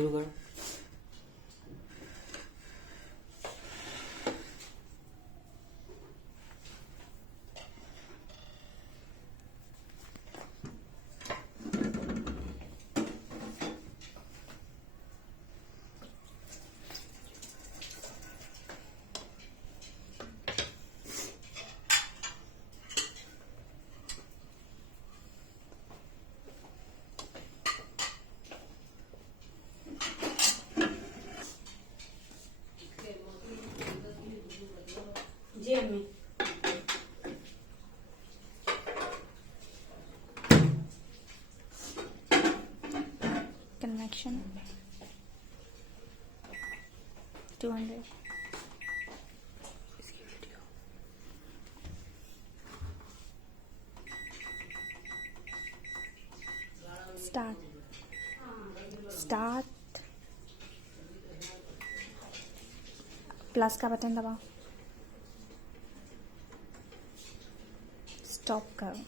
शुरू करो। में connection 200 start प्लस का बटन दबाओ, स्टॉप करो।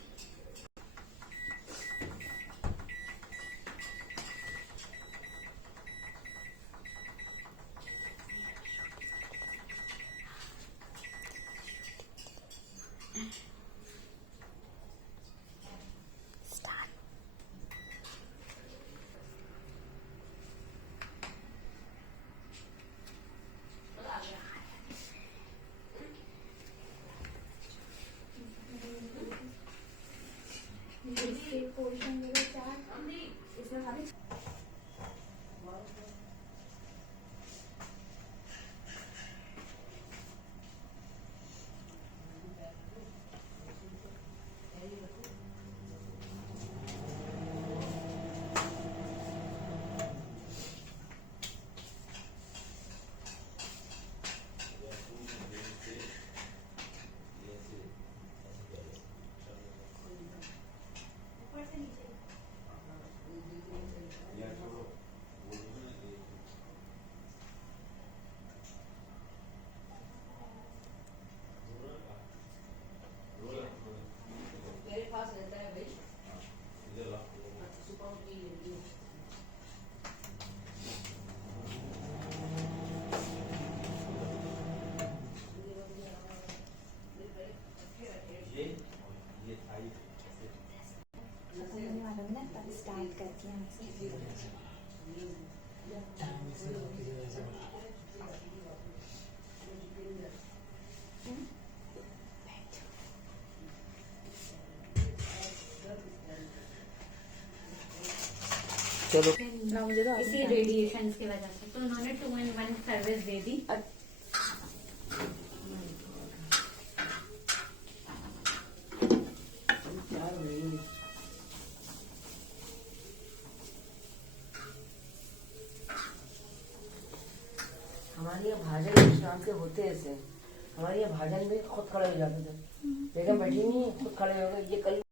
पोर्शन मेरे 4 इसमें खाली स्टार्ट करते हैं। चलो ना मुझे तो इसी रेडिएशन की वजह से तो उन्होंने 2-in-1 सर्विस दे दी। हमारे यहाँ भाजन विश्राम के होते ऐसे, हमारे यहाँ भाजन में खुद खड़े हो जाते थे, बेगम बैठी नहीं है खुद खड़े हो गए, ये कल